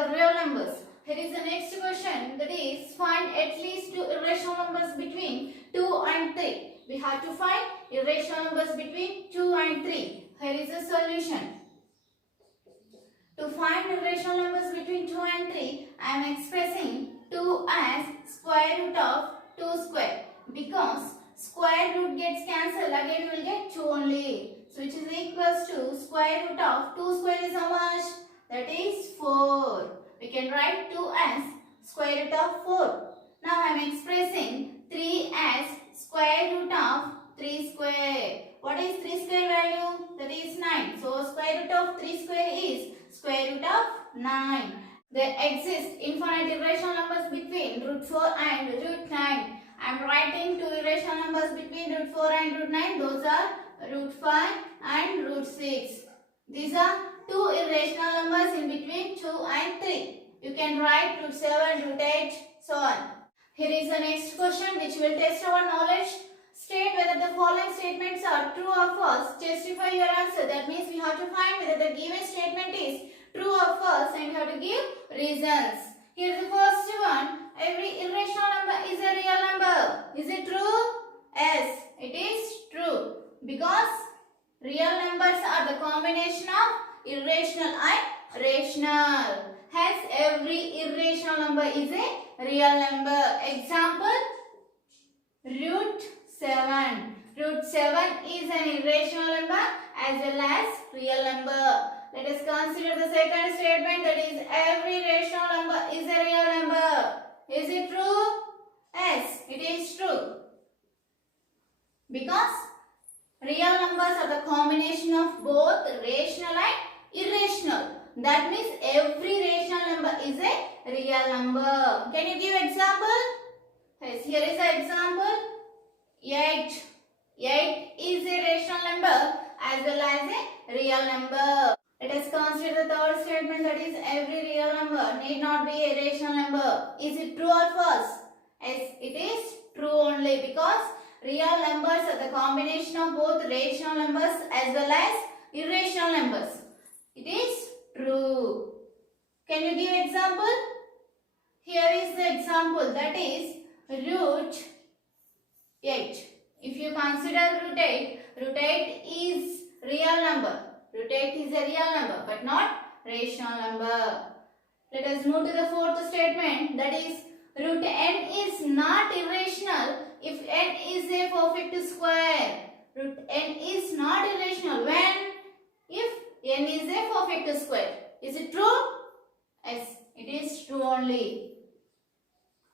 are real numbers. Here is the next question, that is find at least two irrational numbers between 2 and 3. We have to find irrational numbers between 2 and 3. Here is the solution. To find irrational numbers between 2 and 3, I am expressing 2 as square root of 2 square. Because square root gets cancelled, again we will get 2 only. So which is equals to square root of 2 square is how much? That is 4. We can write 2 as square root of 4. Now I am expressing 3 as square root of 3 square. What is 3 square value? That is 9. So square root of 3 square is square root of 9. There exist infinite irrational numbers between root 4 and root 9. I am writing two irrational numbers between root 4 and root 9. Those are root 5 and root 6. These are two irrational numbers in between 2 and 3. You can write root 7, root 8, so on. Here is the next question which will test our knowledge. State whether the following statements are true or false. Justify your answer. That means we have to find whether the given statement is true or false and we have to give reasons. Here is the first one. Every irrational number is a real number. Is it true? Yes, it is true. Because real numbers are the combination of irrational and rational. Hence, every irrational number is a real number. Example, root 7. Root 7 is an irrational number as well as real number. Let us consider the second statement, that is every rational number is a real number. Is it true? Yes, it is true. Because real numbers are the combination of both rational and irrational. That means every rational number is a real number. Can you give example? Yes, here is an example. 8. 8 is a rational number as well as a real number. Let us consider the third statement, that is every real number need not be a rational number. Is it true or false? Yes, it is true only because real numbers are the combination of both rational numbers as well as irrational numbers. It is true. Can you give example? Here is the example, that is root 8. If you consider root 8 is real number. Root 8 is a real number but not rational number. Let us move to the fourth statement, that is root n is not irrational if n is a perfect square. Root n is not irrational when? If n is a perfect square. Is it true? Yes, it is true only.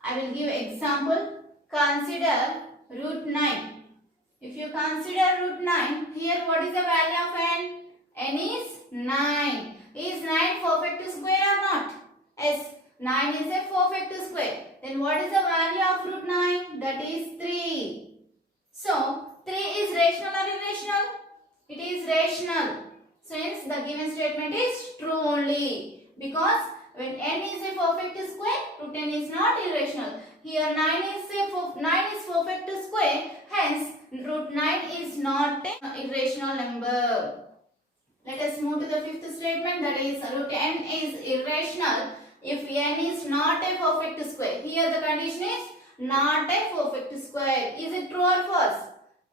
I will give example. Consider root 9. If you consider root 9, here what is the value of n? N is 9. Is 9 perfect square or not? Yes, 9 is a perfect square. Then what is the value of root 9? That is 3. So, 3 is rational or irrational? It is rational. Since the given statement is true only. Because when n is a perfect square, root n is not irrational. Here 9 is perfect square. Hence, root 9 is not an irrational number. Let us move to the fifth statement, that is root n is irrational if n is not a perfect square. Here the condition is not a perfect square. Is it true or false?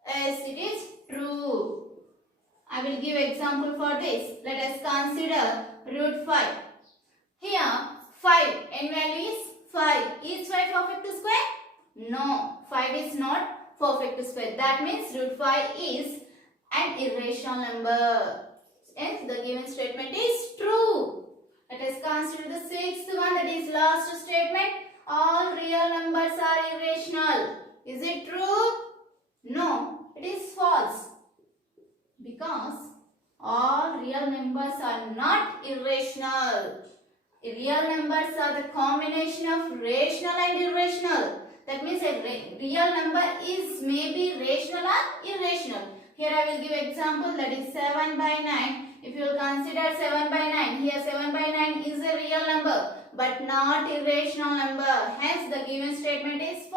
Yes, it is true. I will give example for this. Let us consider root 5. Here 5, n value is 5. Is 5 perfect square? No, 5 is not perfect square. That means root 5 is an irrational number. Hence, the given statement is true. Let us consider the sixth one, that is last statement. All real numbers are irrational. Is it true? No, it is false. Because all real numbers are not irrational. Real numbers are the combination of rational and irrational. That means a real number is maybe rational or irrational. Here I will give example, that is 7 by 9. If you will consider 7 by 9, here 7 by 9 is a real number but not irrational number. Hence the given statement is